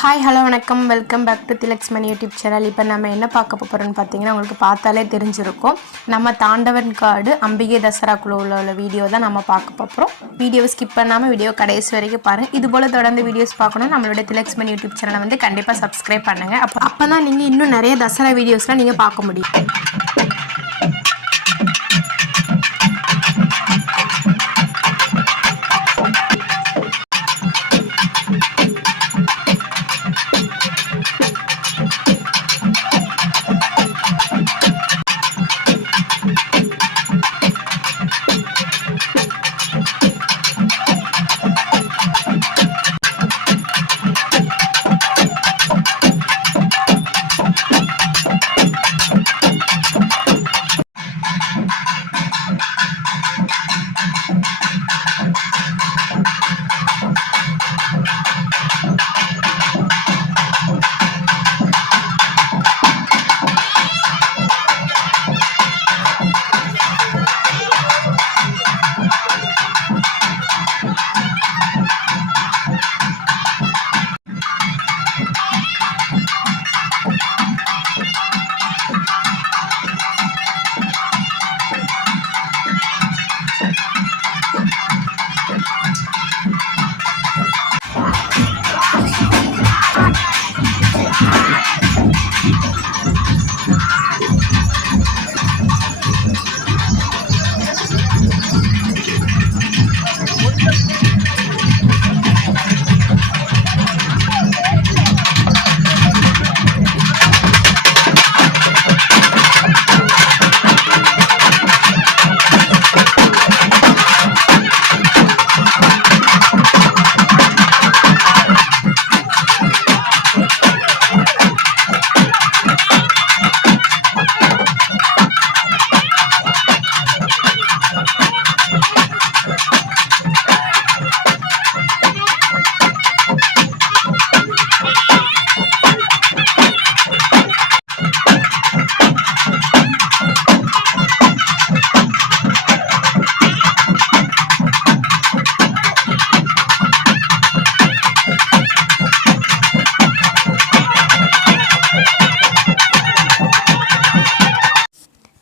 Hi hello வணக்கம் welcome back to திலக்ஸ்மணி YouTube channel. இப்போ நம்ம என்ன பார்க்க போகிறோம்னு பார்த்தீங்கன்னா, உங்களுக்கு பார்த்தாலே தெரிஞ்சிருக்கும். நம்ம தாண்டவன் காடு அம்பிகை தசரா குழுவில் உள்ள வீடியோ தான் நம்ம பார்க்க போகிறோம். வீடியோவை ஸ்கிப் பண்ணாமல் வீடியோ கடைசி வரைக்கும் பாருங்கள். இதுபோல் தொடர்ந்து வீடியோஸ் பார்க்கணும் நம்மளோட திலக்ஸ்மணி யூடியூப் சேனலை வந்து கண்டிப்பாக சப்ஸ்கிரைப் பண்ணுங்கள். அப்போ தான் நீங்கள் இன்னும் நிறைய தசரா வீடியோஸ்லாம் நீங்கள் பார்க்க முடியும்.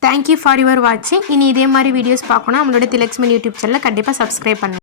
தேங்க்யூ ஃபார் யுவர் வாட்சிங். இனி இதே மாதிரி வீடியோஸ் பார்க்கணும் நம்மளோட திலக்ஸ்மணி யூடியூப் சேனலை கண்டிப்பாக சப்ஸ்கிரைப் பண்ணுங்கள்.